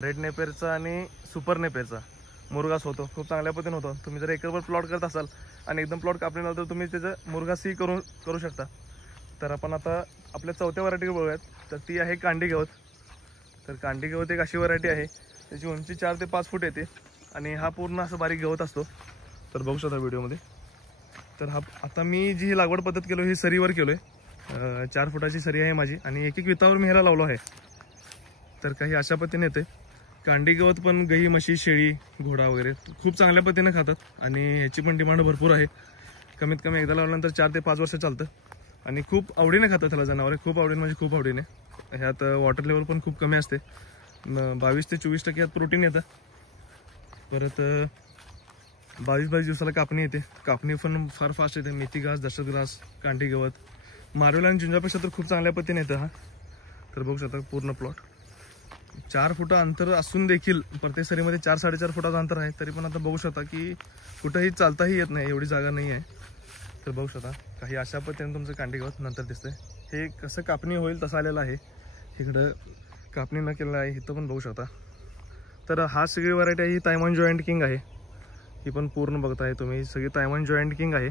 Red नेपेरचा आणि super नेपेरचा मुरघास होतो, खूप चांगल्या पद्धतीने होतो। तुम्ही जर एकरभर प्लॉट करत असाल आणि एकदम प्लॉट कापणी नंतर तुम्ही त्याचं मुरघासही करू शकता। तर आपण आता आपल्या चौथ्या व्हरायटी बघूयात, तर ती आहे कांडी गवत। तर कांडी गवत एक अशी व्हरायटी आहे त्याची उंची 4 ते 5 फूट येते आणि हा पूर्ण असं बारीक गवत असतो। तर बघू शकता व्हिडिओमध्ये। तर हा आता मी जी लागवड पद्धत केलो ही सरीवर केलोय, 4 फुटाची सरी आहे माझी आणि एक वितावर मी ह्याला लावलो आहे। तर काही अशा पद्धतीने येते। कांडी गवत पण गाई, म्हशी, शेळी, घोडा वगैरे खूप चांगल्या पद्धतीने खातात आणि ह्याची पण डिमांड भरपूर आहे। कमीत कमी एकदा लावल्यानंतर 4 ते 5 वर्ष चालतं आणि खूप आवडीने खातात ह्याला जनावरे, खूप आवडीने म्हणजे खूप आवडीने। ह्यात वॉटर लेवल पण खूप कमी असते, 22 ते 24% ह्यात प्रोटीन येतं। परत 22 दिवसाला कापणी येते, कापणी पण फार फास्ट येते। मेथी घास, दशरथ घास, कांडी गवत, मार्वेल आणि झुंजापेक्षा तर खूप चांगल्या पद्धतीने येतं हा। तर बघू शकता पूर्ण प्लॉट 4 फूट अंतर असून देखील प्रत्येक सरीमध्ये 4-4.5 फुटाचं अंतर आहे, तरी पण आता बघू शकता की कुठेही चालताही येत नाही, एवढी जागा नाही आहे। तर बघू शकता काही अशा पद्धतीने तुमचं कांडी गवत नंतर दिसतंय। हे कसं कापणी होईल तसं आलेलं आहे, इकडं कापणी न केलेलं आहे, इथं पण बघू शकता। तर हा सगळी व्हरायटी आहे ही तायवान जॉईंट किंग आहे, ही पण पूर्ण बघताय तुम्ही, सगळी तायवान जॉईंट किंग आहे।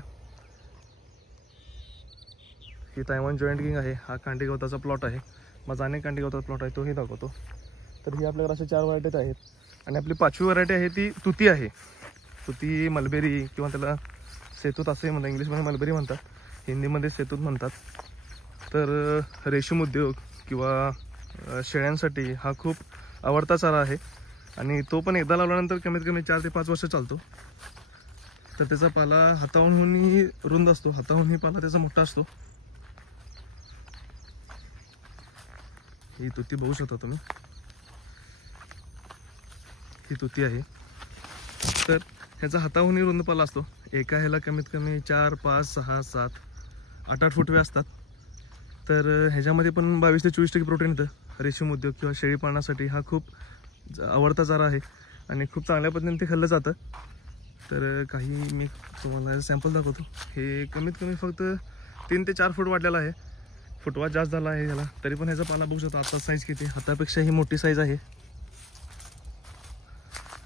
ही तायवान जॉईंट किंग आहे। हा कांडी गवताचा प्लॉट आहे, माझा अनेक कांडी गवताचा प्लॉट आहे, तोही दाखवतो। तर ही आपल्याकडे असे 4 व्हरायटीज आहेत आणि आपली 5वी व्हरायटी आहे ती तुती आहे। तुती मलबेरी किंवा त्याला सेतूत असंही म्हणतात, इंग्लिशमध्ये मलबेरी म्हणतात, हिंदीमध्ये सेतूत म्हणतात। तर रेशीम उद्योग किंवा शेळ्यांसाठी हा खूप आवडता चारा आहे आणि तो पण एकदा लावल्यानंतर कमीत कमी 4 ते 5 वर्ष चालतो। तर त्याचा पाला हाताहूनही रुंद असतो, हाताहूनही पाला त्याचा मोठा असतो। ही तुती बघू शकता तुम्ही, ही तुती आहे। तर ह्याचा हाताहूनही रुंद पाला असतो, एका ह्याला कमीत कमी 4, 5, 6, 7, 8 फुटवे असतात। तर ह्याच्यामध्ये पण 22 ते 24% प्रोटीन येतं। रेशीम उद्योग किंवा शेळी पाळण्यासाठी हा खूप आवडता चारा आहे आणि खूप चांगल्या पद्धतीने ते खाल्लं जातं। तर काही मी तुम्हाला सॅम्पल दाखवतो। हे कमीत कमी फक्त 3 ते 4 फूट वाढलेला आहे, फुटवा जास्त झाला आहे ह्याला, तरी पण ह्याचा पाला बघू शकता। आता साईज किती, हातापेक्षा ही मोठी साईज आहे,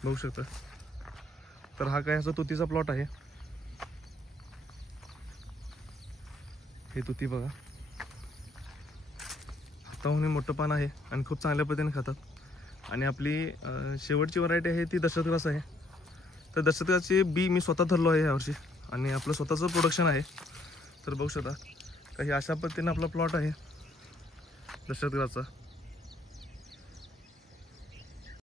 बघू शकता। तर हा काय ह्याचा तुतीचा प्लॉट आहे, हे तुती बघा, हाताहून मोठं पान आहे आणि खूप चांगल्या पद्धतीने खातात। आणि आपली शेवटची व्हरायटी आहे ती दशरथ घास आहे। तर दशरथ घासची बी मी स्वतः धरलो आहे यावर्षी आणि आपलं स्वतःचं प्रोडक्शन आहे। तर बघू शकता काही अशा पद्धतीने आपला प्लॉट आहे दशरथ घासचा।